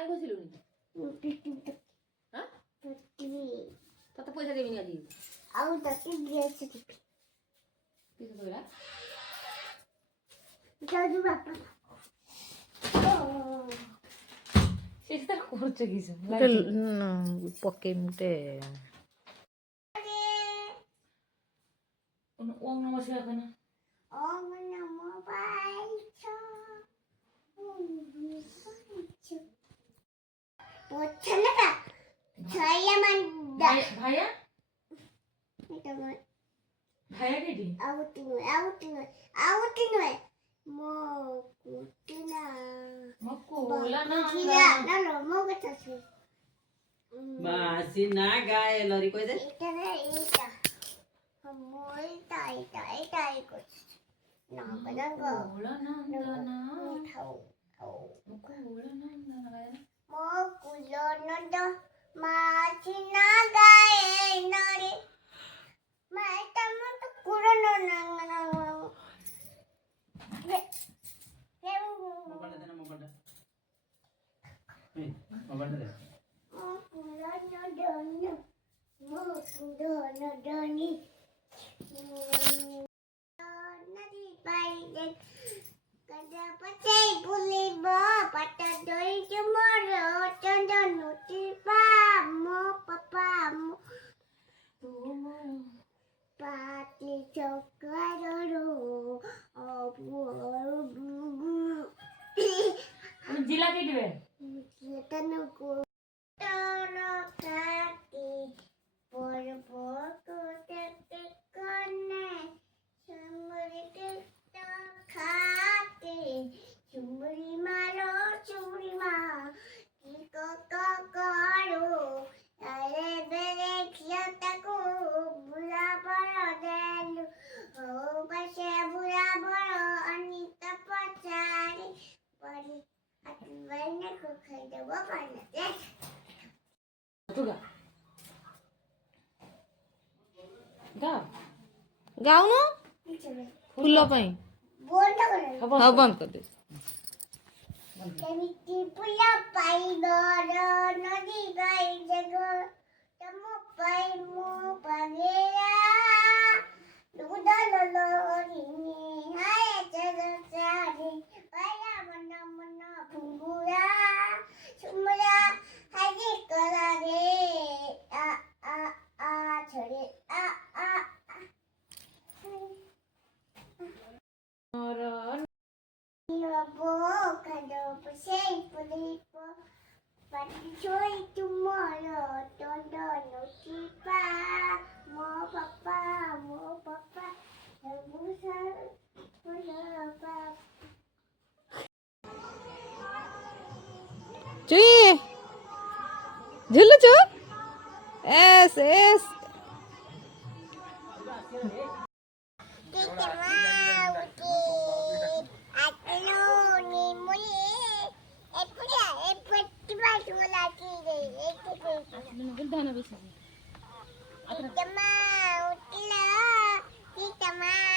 কাই গৈছিলো নি হা ততে পয়সা দিবি না দি আউ তাকে দিয়েছে কিছু কইরা দাদু বাবা সেটা করছে কিছু পকেমতে ওম নম শিবায় কেন ওম নমো পাইছো পছন্দ না ছয়লা মান ভাইয়া এটা মই ভাইয়া কেডি আউটি নয় মো কুটিনা মকুলা না না না মো কথা শুন বাসি না গায় লরি কই দে এটা না এটা এটা না বলঙ্গো মকুলা নন্দনা খাও মকুলা নন্দনা মো কুলো নন্দ মাছি না গায়ে নরে মাইটা মত কুলো নন্দ মোবাইল দে Pati chokaroro জিলা কি দিবে Tanoko Toro kaki Porbo kutete kone Sumuri kita kaki Sumuri malo sumuri ma Kiko kokoro Ale bere kiyataku Bula baro delu Oh bashe bula baro Anita pachari Pari Banyak kok ada banyak ya. তুগা গা গাও না ফুল পাই Bodoh kan? হ্যাঁ বন্ধ কর দে Kami tipulah pai goro nadi gai jago temu pai mu pagera. Duda lolo ini hai jago sari pai mana mana punggura semula hari kalare sorry Ibu kado pesai pelipo Pati cuy tomorrow Tondo nutipa Mo papa Sebusar Papa চুই ঝুলু চু S S Kita mau Atlo ni muli tiba lagi deh kita mau